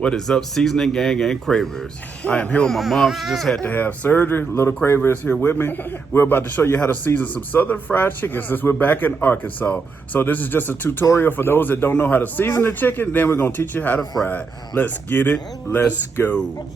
What is up, Seasoning Gang and Cravers? I am here with my mom. She just had to have surgery. Little Craver is here with me. We're about to show you how to season some Southern fried chicken since we're back in Arkansas. So this is just a tutorial for those that don't know how to season the chicken. Then we're going to teach you how to fry it. Let's get it. Let's go.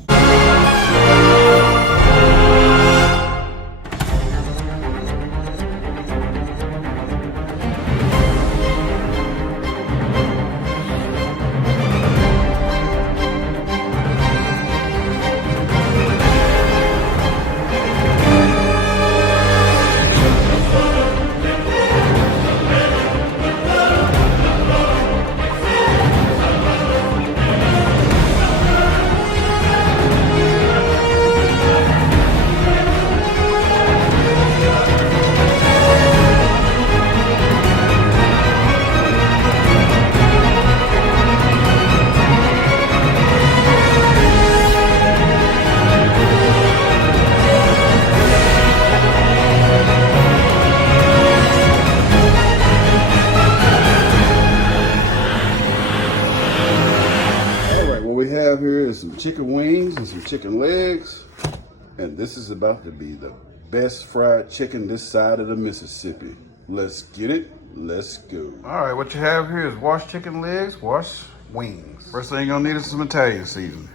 What we have here is some chicken wings and some chicken legs, and this is about to be the best fried chicken this side of the Mississippi. Let's get it. Let's go. All right, what you have here is washed chicken legs, washed wings. First thing you're gonna need is some Italian seasoning.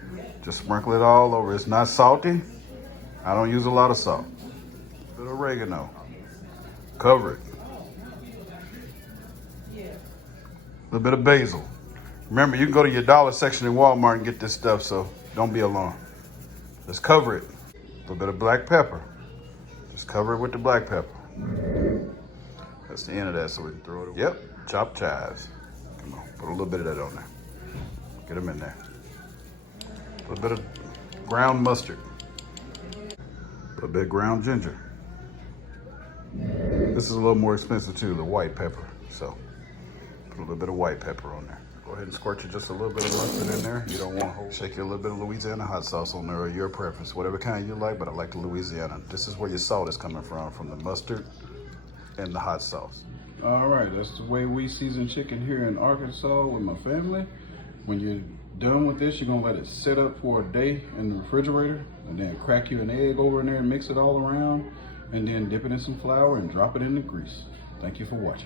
Just sprinkle it all over. It's not salty. I don't use a lot of salt. A bit of oregano. Cover it. A little bit of basil. Remember, you can go to your dollar section in Walmart and get this stuff, so don't be alarmed. Let's cover it. A little bit of black pepper. Just cover it with the black pepper. That's the end of that, so we can throw it away. Yep, chopped chives. Come on, put a little bit of that on there. Get them in there. Put a bit of ground mustard. Put a bit of ground ginger. This is a little more expensive too, the white pepper. So put a little bit of white pepper on there. Go ahead and squirt you just a little bit of mustard in there. You don't want whole. Shake you a little bit of Louisiana hot sauce on there, or your preference, whatever kind you like, but I like the Louisiana. This is where your salt is coming from the mustard and the hot sauce. All right, that's the way we season chicken here in Arkansas with my family. When you're done with this, you're gonna let it sit up for a day in the refrigerator, and then crack you an egg over in there and mix it all around, and then dip it in some flour and drop it in the grease. Thank you for watching.